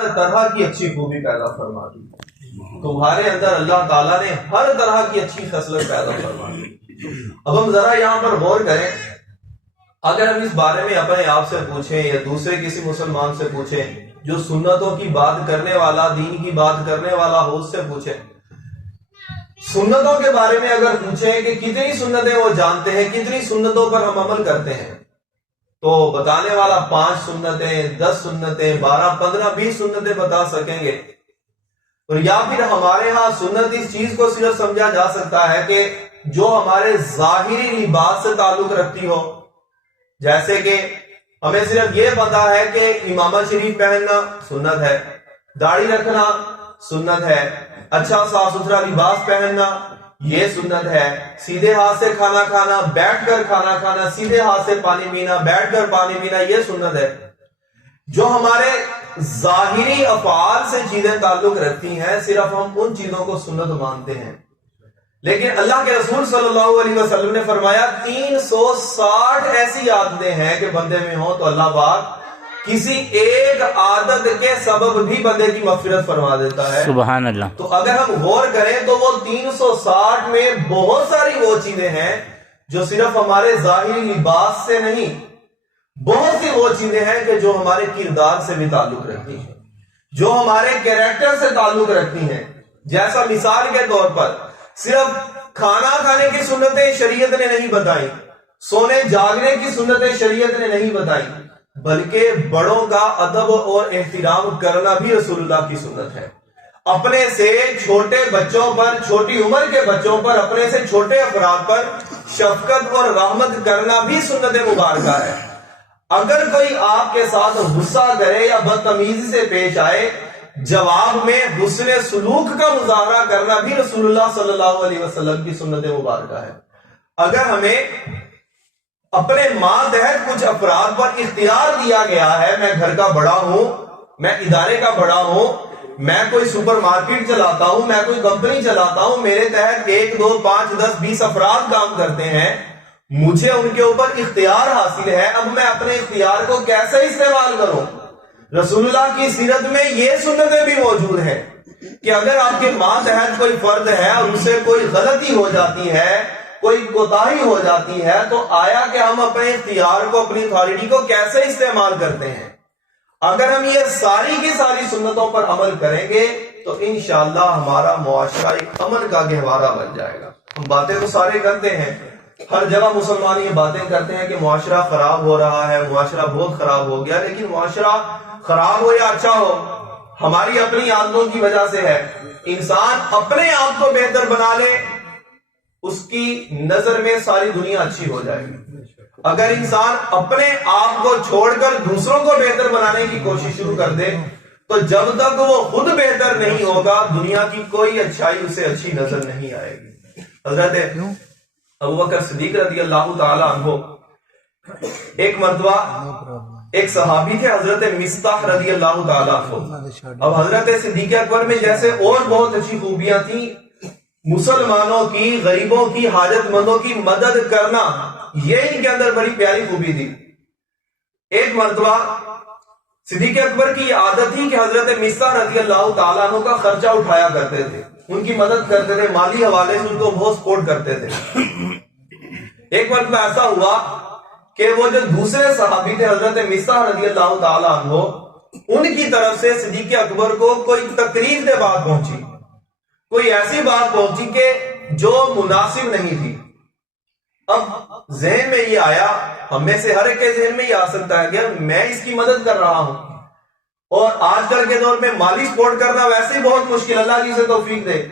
ہر طرح کی اچھی خوبی پیدا فرما دی. تمہارے اندر اللہ تعالیٰ نے ہر طرح کی اچھی خصلت پیدا فرما دی. اب ہم ذرا یہاں پر غور کریں. اگر ہم اس بارے میں اپنے آپ سے پوچھیں یا دوسرے کسی مسلمان سے پوچھیں جو سنتوں کی بات کرنے والا، دین کی بات کرنے والا ہو، اس سے پوچھیں، سنتوں کے بارے میں اگر پوچھیں کہ کتنی سنتیں وہ جانتے ہیں، کتنی سنتوں پر ہم عمل کرتے ہیں، تو بتانے والا 5 سنتیں، 10 سنتیں، 12، 15، 20 سنتیں بتا سکیں گے. اور یا پھر ہمارے ہاں سنت اس چیز کو صرف سمجھا جا سکتا ہے کہ جو ہمارے ظاہری لباس سے تعلق رکھتی ہو. جیسے کہ ہمیں صرف یہ پتا ہے کہ امامہ شریف پہننا سنت ہے، داڑھی رکھنا سنت ہے، اچھا صاف ستھرا لباس پہننا یہ سنت ہے، سیدھے ہاتھ سے کھانا کھانا، بیٹھ کر کھانا کھانا، سیدھے ہاتھ سے پانی پینا، بیٹھ کر پانی پینا یہ سنت ہے. جو ہمارے ظاہری افعال سے چیزیں تعلق رکھتی ہیں صرف ہم ان چیزوں کو سنت مانتے ہیں. لیکن اللہ کے رسول صلی اللہ علیہ وسلم نے فرمایا 360 ایسی عادتیں ہیں کہ بندے میں ہوں تو اللہ پاک کسی ایک عادت کے سبب بھی بندے کی مغفرت فرما دیتا ہے. سبحان اللہ. تو اگر ہم غور کریں تو وہ 360 میں بہت ساری وہ چیزیں ہیں جو صرف ہمارے ظاہری لباس سے نہیں، بہت سی وہ چیزیں ہیں کہ جو ہمارے کردار سے بھی تعلق رکھتی ہیں، جو ہمارے کیریکٹر سے تعلق رکھتی ہیں. جیسا مثال کے طور پر صرف کھانا کھانے کی سنتیں شریعت نے نہیں بتائی، سونے جاگنے کی سنتیں شریعت نے نہیں بتائی، بلکہ بڑوں کا ادب اور احترام کرنا بھی رسول اللہ کی سنت ہے. اپنے سے چھوٹے بچوں پر، چھوٹی عمر کے بچوں پر، اپنے سے چھوٹے افراد پر شفقت اور رحمت کرنا بھی سنت مبارکہ ہے. اگر کوئی آپ کے ساتھ غصہ کرے یا بدتمیزی سے پیش آئے، جواب میں حسن سلوک کا مظاہرہ کرنا بھی رسول اللہ صلی اللہ علیہ وسلم کی سنت مبارکہ ہے. اگر ہمیں اپنے ماتحت کچھ افراد پر اختیار دیا گیا ہے، میں گھر کا بڑا ہوں، میں ادارے کا بڑا ہوں، میں کوئی سپر مارکیٹ چلاتا ہوں، میں کوئی کمپنی چلاتا ہوں، میرے تحت 1، 2، 5، 10، 20 افراد کام کرتے ہیں، مجھے ان کے اوپر اختیار حاصل ہے. اب میں اپنے اختیار کو کیسے استعمال کروں؟ رسول اللہ کی سیرت میں یہ سنتیں بھی موجود ہیں کہ اگر آپ کے ماتحت کوئی فرد ہے اور اسے کوئی غلطی ہو جاتی ہے، کوئی کوتاہی ہو جاتی ہے، تو آیا کہ ہم اپنے اختیار کو، اپنی اتھارٹی کو کیسے استعمال کرتے ہیں. اگر ہم یہ ساری کی ساری سنتوں پر عمل کریں گے تو انشاءاللہ ہمارا معاشرہ ایک امن کا گہوارہ بن جائے گا. ہم باتیں تو سارے کرتے ہیں، ہر جگہ مسلمان یہ باتیں کرتے ہیں کہ معاشرہ خراب ہو رہا ہے، معاشرہ بہت خراب ہو گیا. لیکن معاشرہ خراب ہو یا اچھا ہو ہماری اپنی عادتوں کی وجہ سے ہے. انسان اپنے آپ کو بہتر بنا لے، اس کی نظر میں ساری دنیا اچھی ہو جائے گی. اگر انسان اپنے آپ کو چھوڑ کر دوسروں کو بہتر بنانے کی کوشش شروع کر دے تو جب تک وہ خود بہتر نہیں ہوگا دنیا کی کوئی اچھائی اسے اچھی نظر نہیں آئے گی. حضرت ابوبکر صدیق رضی اللہ تعالی عنہ ایک مرتبہ ایک صحابی تھے حضرت مصطح رضی اللہ تعالیٰ عنہ. اب حضرت صدیق اکبر میں جیسے اور بہت اچھی خوبیاں تھیں، مسلمانوں کی، غریبوں کی، حاجت مندوں کی مدد کرنا یہ ان کے اندر بڑی پیاری خوبی تھی. ایک مرتبہ صدیق اکبر کی یہ عادت تھی کہ حضرت مصطح رضی اللہ تعالیٰ عنہ کا خرچہ اٹھایا کرتے تھے، ان کی مدد کرتے تھے، مالی حوالے سے ان کو بہت سپورٹ کرتے تھے. ایک مرتبہ ایسا ہوا کہ وہ جو دوسرے صحابی تھے حضرت مصطح رضی اللہ تعالیٰ عنہ، ان کی طرف سے صدیق اکبر کو کوئی تکلیف دہ بات پہنچی، کوئی ایسی بات پہنچی کہ جو مناسب نہیں تھی. اب ذہن میں یہ آیا، ہم میں سے ہر ایک کے ذہن میں یہ آ سکتا ہے کہ میں اس کی مدد کر رہا ہوں، اور آج کل کے دور میں مالی سپورٹ کرنا ویسے ہی بہت مشکل، اللہ جی سے توفیق دے،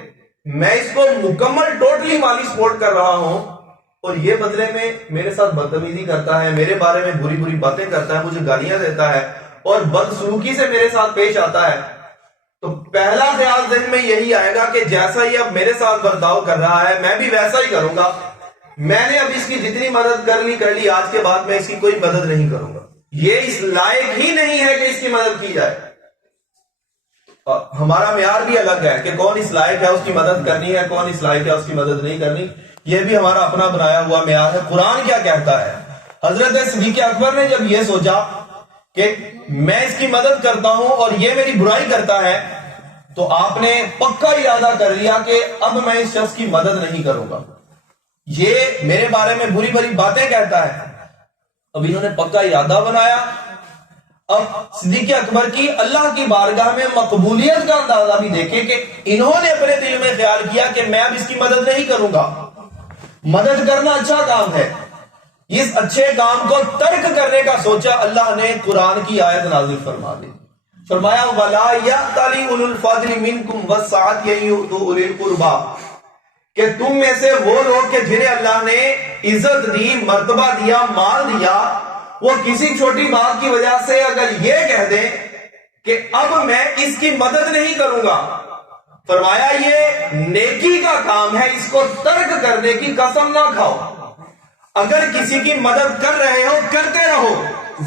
میں اس کو مکمل ٹوٹلی مالی سپورٹ کر رہا ہوں اور یہ بدلے میں میرے ساتھ بدتمیزی کرتا ہے، میرے بارے میں بری بری باتیں کرتا ہے، مجھے گالیاں دیتا ہے اور بدسلوکی سے میرے ساتھ پیش آتا ہے. تو پہلا خیال ذہن میں یہی آئے گا کہ جیسا ہی اب میرے ساتھ برتاؤ کر رہا ہے میں بھی ویسا ہی کروں گا. میں نے اب اس کی جتنی مدد کر لی، آج کے بعد میں اس کی کوئی مدد نہیں کروں گا، یہ اس لائق ہی نہیں ہے کہ اس کی مدد کی جائے. ہمارا معیار بھی الگ ہے کہ کون اس لائق ہے اس کی مدد کرنی ہے، کون اس لائق ہے اس کی مدد نہیں کرنی، یہ بھی ہمارا اپنا بنایا ہوا معیار ہے. قرآن کیا کہتا ہے؟ حضرت صدیق اکبر نے جب یہ سوچا کہ میں اس کی مدد کرتا ہوں اور یہ میری برائی کرتا ہے، تو آپ نے پکا ارادہ کر لیا کہ اب میں اس شخص کی مدد نہیں کروں گا، یہ میرے بارے میں بری بری باتیں کہتا ہے۔ اب انہوں نے پکا ارادہ بنایا۔ اب صدیق اکبر کی اللہ کی بارگاہ میں مقبولیت کا اندازہ بھی دیکھیں کہ انہوں نے اپنے دل میں خیال کیا کہ میں اب اس کی مدد نہیں کروں گا۔ مدد کرنا اچھا کام ہے، اس اچھے کام کو ترک کرنے کا سوچا، اللہ نے قرآن کی آیت نازل فرما دی، فرمایا وَلَا يَأْتَلِ أُولُو الْفَضْلِ مِنْكُمْ وَالسَّعَةِ أَن يُؤْتُوا أُولِي الْقُرْبَىٰ، کہ تم میں سے وہ لوگ کہ جنہیں اللہ نے عزت دی، مرتبہ دیا، مال دیا، وہ کسی چھوٹی بات کی وجہ سے اگر یہ کہہ دیں کہ اب میں اس کی مدد نہیں کروں گا، فرمایا یہ نیکی کا کام ہے، اس کو ترک کرنے کی قسم نہ کھاؤ۔ اگر کسی کی مدد کر رہے ہو کرتے رہو،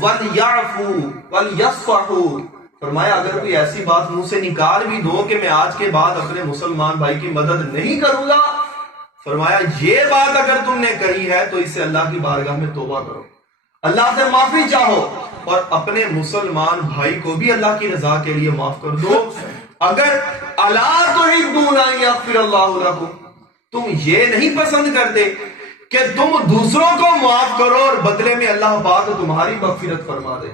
وَلْيَعْفُوا وَلْيَصْفَحُوا، فرمایا اگر کوئی ایسی بات منہ سے نکال بھی دو کہ میں آج کے بعد اپنے مسلمان بھائی کی مدد نہیں کروں گا، فرمایا یہ بات اگر تم نے کہی ہے تو اس سے اللہ کی بارگاہ میں توبہ کرو، اللہ سے معافی چاہو، اور اپنے مسلمان بھائی کو بھی اللہ کی رضا کے لیے معاف کر دو۔ اگر الا تحبون ان یغفر اللہ لکم، تم یہ نہیں پسند کرتے کہ تم دوسروں کو معاف کرو اور بدلے میں اللہ پاک تمہاری مغفرت فرما دے،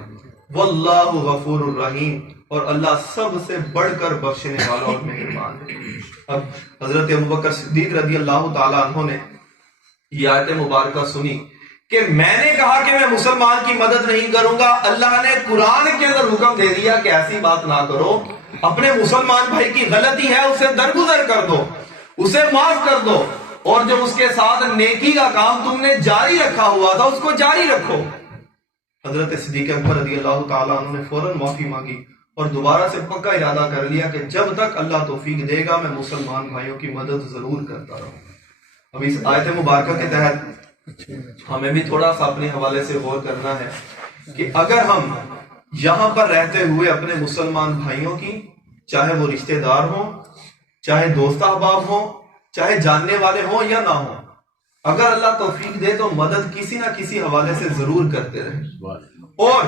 واللہ غفور الرحیم، اور اللہ سب سے بڑھ کر بخشنے والا اور مہربان ہے۔ اب حضرت ابوبکر صدیق رضی اللہ تعالیٰ عنہ نے یہ آیت مبارکہ سنی کہ میں نے کہا کہ میں مسلمان کی مدد نہیں کروں گا، اللہ نے قرآن کے اندر حکم دے دیا کہ ایسی بات نہ کرو، اپنے مسلمان بھائی کی غلطی ہے اسے درگزر کر دو، اسے معاف کر دو، اور جو اس کے ساتھ نیکی کا کام تم نے جاری رکھا ہوا تھا اس کو جاری رکھو۔ حضرت صدیق اکبر رضی اللہ تعالیٰ عنہ نے فوراً معافی مانگی اور دوبارہ سے پکا ارادہ کر لیا کہ جب تک اللہ توفیق دے گا میں مسلمان بھائیوں کی مدد ضرور کرتا رہوں۔ اب اس آیت مبارکہ کے تحت ہمیں بھی تھوڑا سا اپنے حوالے سے غور کرنا ہے کہ اگر ہم یہاں پر رہتے ہوئے اپنے مسلمان بھائیوں کی، چاہے وہ رشتہ دار ہوں، چاہے دوست احباب ہوں، چاہے جاننے والے ہوں یا نہ ہوں، اگر اللہ توفیق دے تو مدد کسی نہ کسی حوالے سے ضرور کرتے رہیں، اور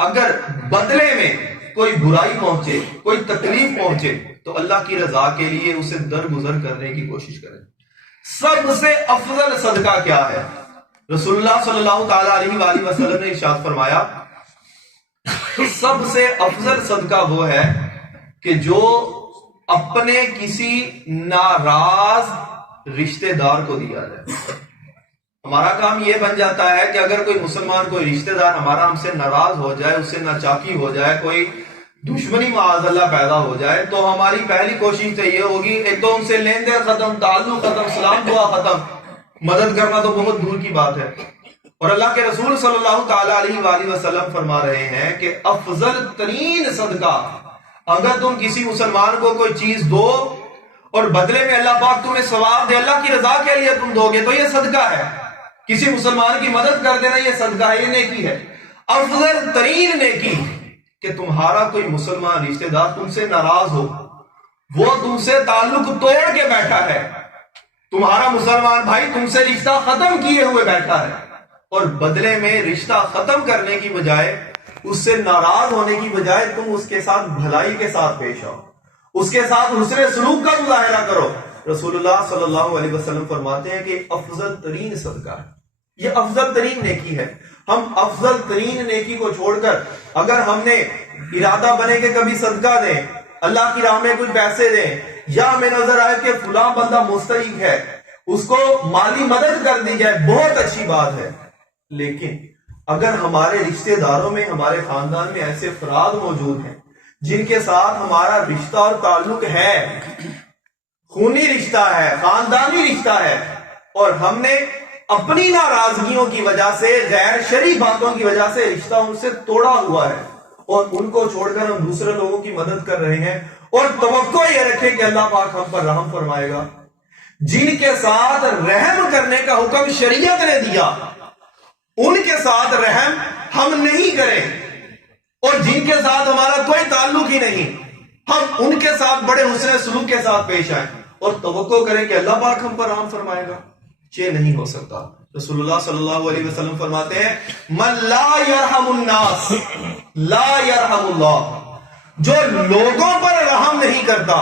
اگر بدلے میں کوئی برائی پہنچے، کوئی تکلیف پہنچے تو اللہ کی رضا کے لیے اسے درگزر کرنے کی کوشش کریں۔ سب سے افضل صدقہ کیا ہے؟ رسول اللہ صلی اللہ تعالیٰ علیہ وآلہ وسلم نے ارشاد فرمایا سب سے افضل صدقہ وہ ہے کہ جو اپنے کسی ناراض رشتہ دار کو دیا جائے۔ ہمارا کام یہ بن جاتا ہے کہ اگر کوئی مسلمان، کوئی رشتہ دار ہمارا ہم سے ناراض ہو جائے، اس سے ناچاکی ہو جائے، کوئی دشمنی معاذ اللہ پیدا ہو جائے، تو ہماری پہلی کوشش تو یہ ہوگی ایک تو ان سے لین دین ختم، تعلق ختم، سلام دعا ختم، مدد کرنا تو بہت دور کی بات ہے۔ اور اللہ کے رسول صلی اللہ تعالیٰ علیہ وآلہ وسلم فرما رہے ہیں کہ افضل ترین صدقہ، اگر تم کسی مسلمان کو کوئی چیز دو اور بدلے میں اللہ پاک تمہیں ثواب دے، اللہ کی رضا کے لیے تم دو گے تو یہ صدقہ ہے۔ کسی مسلمان کی مدد کر دینا یہ صدقہ ہے، یہ نیکی ہے۔ افضل ترین نیکی کہ تمہارا کوئی مسلمان رشتہ دار تم سے ناراض ہو، وہ تم سے تعلق توڑ کے بیٹھا ہے، تمہارا مسلمان بھائی تم سے رشتہ ختم کیے ہوئے بیٹھا ہے، اور بدلے میں رشتہ ختم کرنے کی بجائے، اس سے ناراض ہونے کی بجائے تم اس کے ساتھ بھلائی کے ساتھ پیش آؤ، اس کے ساتھ حسن سلوک کا مظاہرہ کرو۔ رسول اللہ صلی اللہ علیہ وسلم فرماتے ہیں کہ افضل ترین صدقہ ہے، یہ افضل ترین نیکی ہے۔ ہم افضل ترین نیکی کو چھوڑ کر اگر ہم نے ارادہ بنے کہ کبھی صدقہ دیں، اللہ کی راہ میں کچھ پیسے دیں، یا ہمیں نظر آئے کہ فلاں بندہ مستحق ہے، اس کو مالی مدد کر دی جائے، بہت اچھی بات ہے، لیکن اگر ہمارے رشتہ داروں میں، ہمارے خاندان میں ایسے افراد موجود ہیں جن کے ساتھ ہمارا رشتہ اور تعلق ہے، خونی رشتہ ہے، خاندانی رشتہ ہے، اور ہم نے اپنی ناراضگیوں کی وجہ سے، غیر شرعی باتوں کی وجہ سے رشتہ ان سے توڑا ہوا ہے، اور ان کو چھوڑ کر ہم دوسرے لوگوں کی مدد کر رہے ہیں، اور توقع یہ رکھیں کہ اللہ پاک ہم پر رحم فرمائے گا۔ جن کے ساتھ رحم کرنے کا حکم شریعت نے دیا، ان کے ساتھ رحم ہم نہیں کریں، اور جن کے ساتھ ہمارا کوئی تعلق ہی نہیں، ہم ان کے ساتھ بڑے حسن سلوک کے ساتھ پیش آئیں اور توقع کریں کہ اللہ پاک ہم پر رحم فرمائے گا۔ یہ نہیں ہو سکتا۔ رسول اللہ صلی اللہ علیہ وسلم فرماتے ہیں من لا یرحم الناس لا یرحم اللہ، جو لوگوں پر رحم نہیں کرتا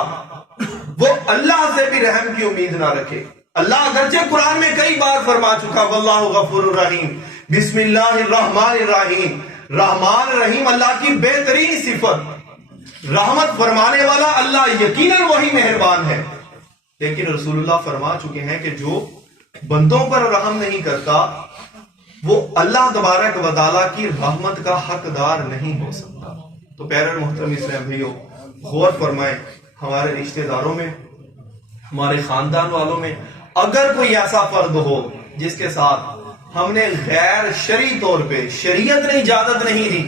وہ اللہ سے بھی رحم کی امید نہ رکھے۔ اللہ اگرچہ قرآن میں کئی بار فرما چکا واللہ غفور الرحیم، بسم اللہ الرحمن الرحیم، رحمان رحیم اللہ کی بہترین صفت، رحمت فرمانے والا اللہ یقیناً وہی مہربان ہے، لیکن رسول اللہ فرما چکے ہیں کہ جو بندوں پر رحم نہیں کرتا وہ اللہ تبارک و تعالیٰ کی رحمت کا حقدار نہیں ہو سکتا۔ تو پیارے محترم اسلام بھائیو، غور فرمائیں، ہمارے رشتہ داروں میں، ہمارے خاندان والوں میں اگر کوئی ایسا فرد ہو جس کے ساتھ ہم نے غیر شرعی طور پہ، شریعت نے اجازت نہیں دی،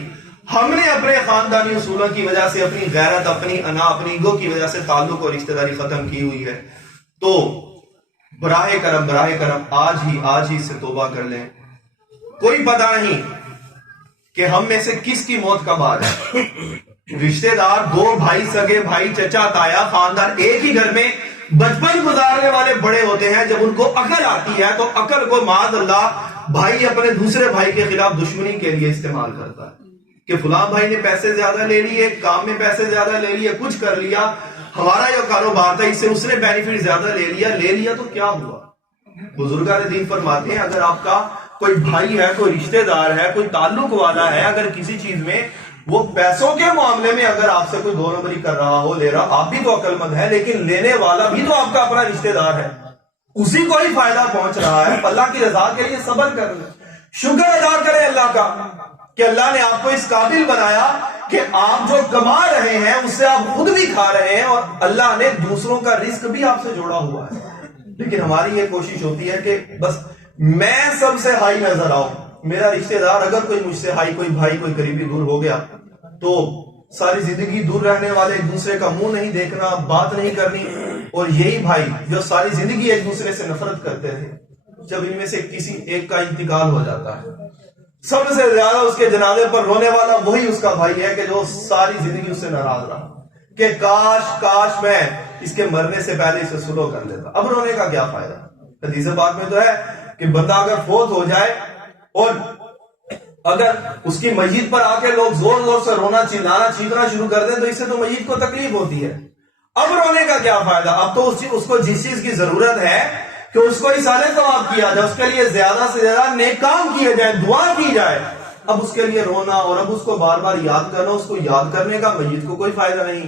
ہم نے اپنے خاندانی اصولوں کی وجہ سے، اپنی غیرت، اپنی انا، اپنی ایگو کی وجہ سے تعلق اور رشتہ داری ختم کی ہوئی ہے، تو براہ کرم آج ہی سے توبہ کر لیں۔ کوئی پتہ نہیں کہ ہم میں سے کس کی موت کب آ جائے۔ رشتہ دار، دو بھائی، سگے بھائی، چچا تایا، خاندان ایک ہی گھر میں بچپن گزارنے والے بڑے ہوتے ہیں، جب ان کو عقل آتی ہے تو عقل کو معاذ اللہ بھائی اپنے دوسرے بھائی کے خلاف دشمنی کے لیے استعمال کرتا ہے کہ فلاں بھائی نے پیسے زیادہ لے لیے، کام میں پیسے زیادہ لے لیے، کچھ کر لیا، ہمارا یہ کاروبار تھا، اس نے بینیفٹ زیادہ لے لیا تو کیا ہوا؟ بزرگان دین فرماتے ہیں اگر آپ کا کوئی بھائی ہے، کوئی رشتہ دار ہے، کوئی تعلق والا ہے، اگر کسی چیز میں وہ پیسوں کے معاملے میں اگر آپ سے کوئی دو نمبری کر رہا ہو، لے رہا، آپ بھی تو عقل مند ہے، لیکن لینے والا بھی تو آپ کا اپنا رشتہ دار ہے، اسی کو ہی فائدہ پہنچ رہا ہے، اللہ کی رضا کے لیے صبر کر لیں، شکر ادا کریں اللہ کا کہ اللہ نے آپ کو اس قابل بنایا کہ آپ جو کما رہے ہیں اس سے آپ خود بھی کھا رہے ہیں، اور اللہ نے دوسروں کا رزق بھی آپ سے جوڑا ہوا ہے۔ لیکن ہماری یہ کوشش ہوتی ہے کہ بس میں سب سے ہائی نظر آؤں، میرا رشتہ دار اگر کوئی مجھ سے ہائی، کوئی بھائی، کوئی قریبی دور ہو گیا تو ساری زندگی دور رہنے والے ایک دوسرے کا منہ نہیں دیکھنا، بات نہیں کرنی، اور یہی بھائی جو ساری زندگی ایک دوسرے سے نفرت کرتے تھے، جب ان میں سے کسی ایک کا انتقال ہو جاتا ہے، سب سے زیادہ اس کے جنازے پر رونے والا وہی اس کا بھائی ہے کہ جو ساری زندگی اس سے ناراض رہا کہ کاش میں اس کے مرنے سے پہلے اسے سلو کر لیتا۔ اب رونے کا کیا فائدہ؟ حدیث پاک میں تو ہے کہ بندہ اگر فوت ہو جائے اور اگر اس کی میت پر آ کے لوگ زور زور سے رونا، چلانا، چیخنا شروع کر دیں تو اس سے تو میت کو تکلیف ہوتی ہے۔ اب رونے کا کیا فائدہ؟ اب تو اس کو جس چیز کی ضرورت ہے کہ اس کو اصالہ ثواب کیا جائے، اس کے لیے زیادہ سے زیادہ نیک کام کیے جائے، دعا کی جائے، اب اس کے لیے رونا اور اب اس کو بار بار یاد کرنا، اس کو یاد کرنے کا میت کو کوئی فائدہ نہیں۔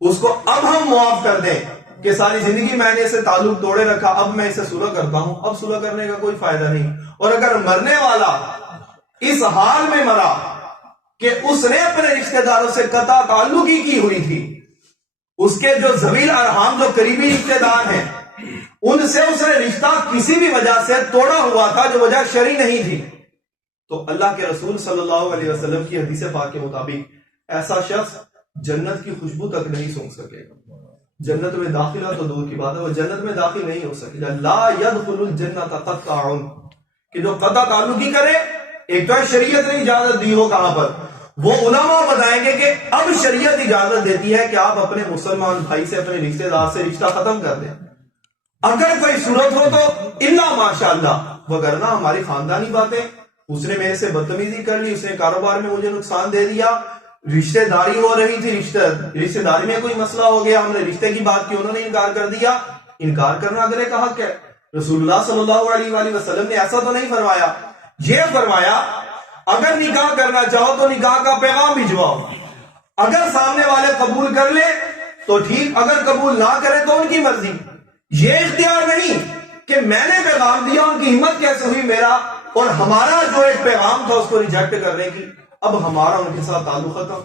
اس کو اب ہم معاف کر دیں کہ ساری زندگی میں نے اسے تعلق توڑے رکھا، اب میں اسے صلح کرتا ہوں، اب صلح کرنے کا کوئی فائدہ نہیں۔ اور اگر مرنے والا اس حال میں مرا کہ اس نے اپنے رشتہ داروں سے قطع تعلق ہی کی ہوئی تھی، اس کے جو ذویل ارحام، جو قریبی رشتہ دار ہیں، ان سے اس نے رشتہ کسی بھی وجہ سے توڑا ہوا تھا جو وجہ شرعی نہیں تھی، تو اللہ کے رسول صلی اللہ علیہ وسلم کی حدیث پاک کے مطابق ایسا شخص جنت کی خوشبو تک نہیں سونگھ سکے گا۔ جنت میں داخلہ تو دور کی بات ہے، وہ جنت میں داخل نہیں ہو سکے گا۔ لا يدخل الجنت قطع، کہ جو قطع تعلق ہی کرے، ایک تو شریعت نے اجازت دی ہو کہاں پر، وہ علماء بتائیں گے کہ اب شریعت اجازت دیتی ہے کہ آپ اپنے مسلمان بھائی سے، اپنے رشتہ دار سے رشتہ ختم کر دیں اگر کوئی صورت ہو تو، الا ماشاء اللہ، وگرنہ ہماری خاندانی باتیں، اس نے میرے سے بدتمیزی کر لی، اس نے کاروبار میں مجھے نقصان دے دیا، رشتہ داری ہو رہی تھی، رشتہ داری میں کوئی مسئلہ ہو گیا، ہم نے رشتے کی بات کی، انہوں نے انکار کر دیا، انکار کرنا اگر ایک حق ہے۔ رسول اللہ صلی اللہ علیہ وآلہ وسلم نے ایسا تو نہیں فرمایا، یہ فرمایا اگر نکاح کرنا چاہو تو نکاح کا پیغام بھجواؤ، اگر سامنے والے قبول کر لے تو ٹھیک، اگر قبول نہ کرے تو ان کی مرضی۔ یہ اختیار نہیں کہ میں نے پیغام دیا، ان کی ہمت کیسے ہوئی میرا اور ہمارا جو ایک پیغام تھا اس کو ریجیکٹ کرنے کی، اب ہمارا ان کے ساتھ تعلق ختم۔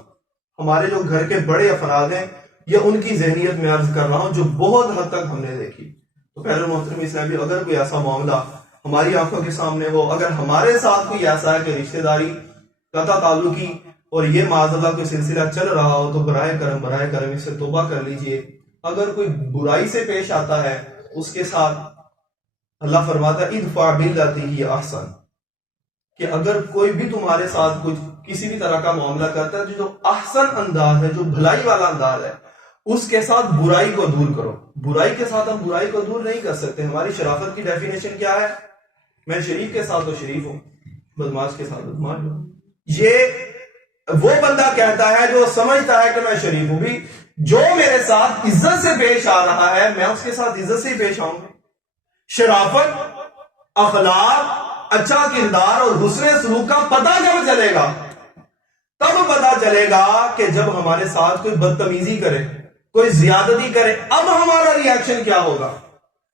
ہمارے جو گھر کے بڑے افراد ہیں، یہ ان کی ذہنیت میں عرض کر رہا ہوں جو بہت حد تک ہم نے دیکھی۔ تو پہلے محترم اسلامی، اگر کوئی ایسا معاملہ ہماری آنکھوں کے سامنے ہو، اگر ہمارے ساتھ کوئی ایسا ہے کہ رشتہ داری، قطع تعلقی اور یہ معاذ اللہ کوئی سلسلہ چل رہا ہو، تو براہ کرم اس سے توبہ کر لیجئے۔ اگر کوئی برائی سے پیش آتا ہے اس کے ساتھ، اللہ فرماتا ہے ادفع باللتی ہی احسن، کہ اگر کوئی بھی تمہارے ساتھ کچھ کسی بھی طرح کا معاملہ کرتا ہے جو احسن انداز ہے، جو بھلائی والا انداز ہے، اس کے ساتھ برائی کو دور کرو۔ برائی کے ساتھ ہم برائی کو دور نہیں کر سکتے۔ ہماری شرافت کی ڈیفینیشن کیا ہے میں شریف کے ساتھ تو شریف ہوں، بدماش کے ساتھ بدماش ہوں. یہ وہ بندہ کہتا ہے جو سمجھتا ہے کہ میں شریف ہوں. بھی جو میرے ساتھ عزت سے پیش آ رہا ہے میں اس کے ساتھ عزت سے ہی پیش آؤں گا. شرافت، اخلاق، اچھا کردار اور حسن سلوک کا پتہ کب چلے گا؟ تب پتہ چلے گا کہ جب ہمارے ساتھ کوئی بدتمیزی کرے، کوئی زیادتی کرے، اب ہمارا ری ایکشن کیا ہوگا.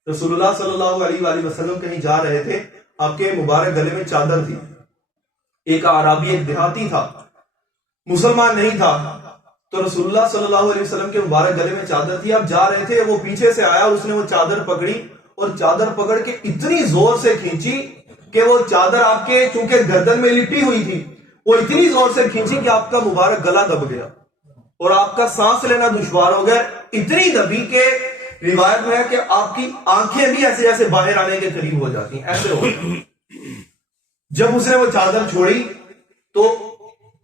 رسول اللہ صلی اللہ علیہ وآلہ وسلم کہیں جا رہے تھے، آپ کے مبارک گلے میں چادر تھی. ایک عربی، ایک دیہاتی تھا، مسلمان نہیں تھا. تو رسول اللہ صلی اللہ علیہ وسلم کے مبارک گلے میں چادر تھی، آپ جا رہے تھے، وہ پیچھے سے آیا، اس نے وہ چادر پکڑی اور چادر پکڑ کے اتنی زور سے کھینچی کہ وہ چادر آپ کے چونکہ گردن میں لپٹی ہوئی تھی، وہ اتنی زور سے کھینچی کہ آپ کا مبارک گلا دب گیا اور آپ کا سانس لینا دشوار ہو گیا. اتنی دبی کہ روایت میں ہے کہ آپ کی آنکھیں بھی ایسے ایسے باہر آنے کے قریب ہو جاتی ہیں، ایسے ہو جاتی. جب اس نے وہ چادر چھوڑی تو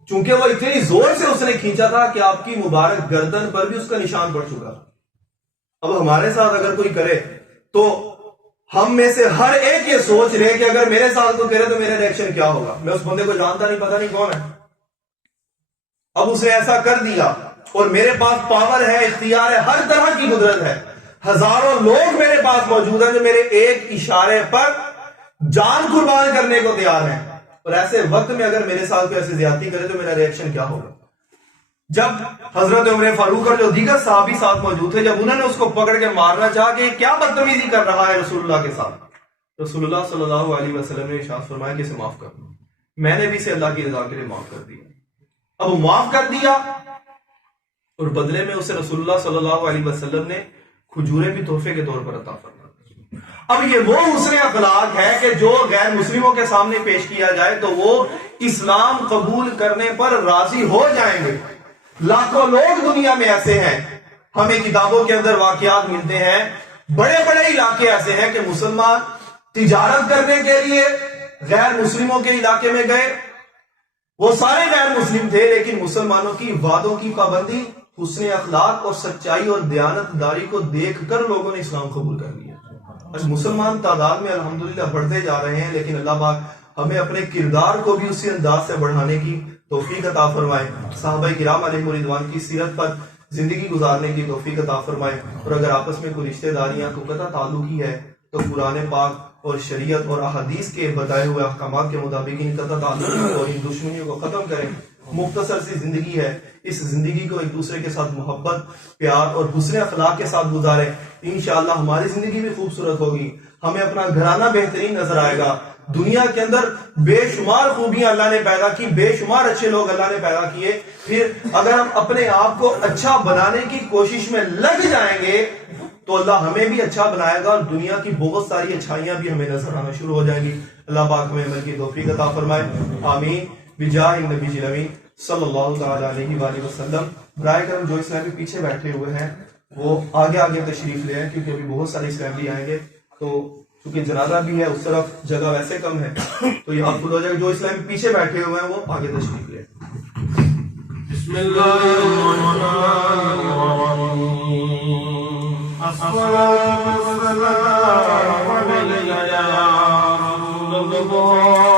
چونکہ وہ اتنی زور سے اس نے کھینچا تھا کہ آپ کی مبارک گردن پر بھی اس کا نشان پڑ چکا. اب ہمارے ساتھ اگر کوئی کرے تو ہم میں سے ہر ایک یہ سوچ رہے کہ اگر میرے ساتھ کوئی کرے تو میرا ریئیکشن کیا ہوگا. میں اس بندے کو جانتا نہیں، پتہ نہیں کون ہے، اب اس نے ایسا کر دیا اور میرے پاس پاور ہے، اختیار ہے، ہر طرح کی قدرت ہے، ہزاروں لوگ میرے پاس موجود ہیں جو میرے ایک اشارے پر جان قربان کرنے کو تیار ہیں. اور ایسے وقت میں اگر میرے ساتھ کوئی ایسی زیادتی کرے تو میرا ریئیکشن کیا ہوگا؟ جب حضرت عمر فاروق اور جو دیگر صحابی ساتھ موجود تھے، جب انہوں نے اس کو پکڑ کے مارنا چاہا کہ کیا بدتمیزی کر رہا ہے رسول اللہ کے ساتھ، رسول اللہ صلی اللہ علیہ وسلم نے ارشاد فرمایا کہ اسے معاف کر دو. میں نے بھی اسے اللہ کی رضا کے لیے معاف کر دیا. اب معاف کر دیا اور بدلے میں اسے رسول اللہ صلی اللہ علیہ وسلم نے کھجوریں بھی تحفے کے طور پر عطا فرمائی. اب یہ وہ حسن اخلاق ہے کہ جو غیر مسلموں کے سامنے پیش کیا جائے تو وہ اسلام قبول کرنے پر راضی ہو جائیں گے. لاکھوں لوگ دنیا میں ایسے ہیں، ہمیں کتابوں کے اندر واقعات ملتے ہیں، بڑے بڑے علاقے ایسے ہیں کہ مسلمان تجارت کرنے کے لیے غیر مسلموں کے علاقے میں گئے، وہ سارے غیر مسلم تھے لیکن مسلمانوں کی وعدوں کی پابندی، حسن اخلاق اور سچائی اور دیانت داری کو دیکھ کر لوگوں نے اسلام قبول کر لیا. مسلمان تعداد میں الحمدللہ بڑھتے جا رہے ہیں، لیکن اللہ پاک ہمیں اپنے کردار کو بھی اسی انداز سے بڑھانے کی توفیق عطا فرمائے. صحابہ کرام علیہ رضوان کی سیرت پر زندگی گزارنے کی توفیق عطا فرمائے. اور اگر آپس میں کوئی رشتہ داریاں کو قطع تعلقی ہے تو قرآن پاک اور شریعت اور احادیث کے بتائے ہوئے احکامات کے مطابق ان قطع تعلق اور ان دشمنیوں کو ختم کریں. مختصر سی زندگی ہے، اس زندگی کو ایک دوسرے کے ساتھ محبت، پیار اور حسن اخلاق کے ساتھ گزاریں. انشاءاللہ ہماری زندگی بھی خوبصورت ہوگی، ہمیں اپنا گھرانہ بہترین نظر آئے گا. دنیا کے اندر بے شمار خوبیاں اللہ نے پیدا کی، بے شمار اچھے لوگ اللہ نے پیدا کیے. پھر اگر ہم اپنے آپ کو اچھا بنانے کی کوشش میں لگ جائیں گے تو اللہ ہمیں بھی اچھا بنائے گا اور دنیا کی بہت ساری اچھائیاں بھی ہمیں نظر آنا شروع ہو جائیں گی. اللہ پاک ہمیں عمل کی توفیق عطا فرمائے. آمین بجاہ النبی الامین صلی اللہ تعالی علیہ وآلہ وسلم. برائے کرم جو اسلامی پیچھے بیٹھے ہوئے ہیں وہ آگے آگے تشریف لے آئیں کیونکہ ابھی بہت سارے اسلامی آئیں گے. تو چونکہ جنازہ بھی ہے اس طرف جگہ ویسے کم ہے تو یہاں فل ہو جائے گا. جو اسلامی پیچھے بیٹھے ہوئے ہیں وہ آگے تشریف لے. بسم اللہ الرحمن الرحیم. الصلاۃ والسلام علیک یا رسول اللہ.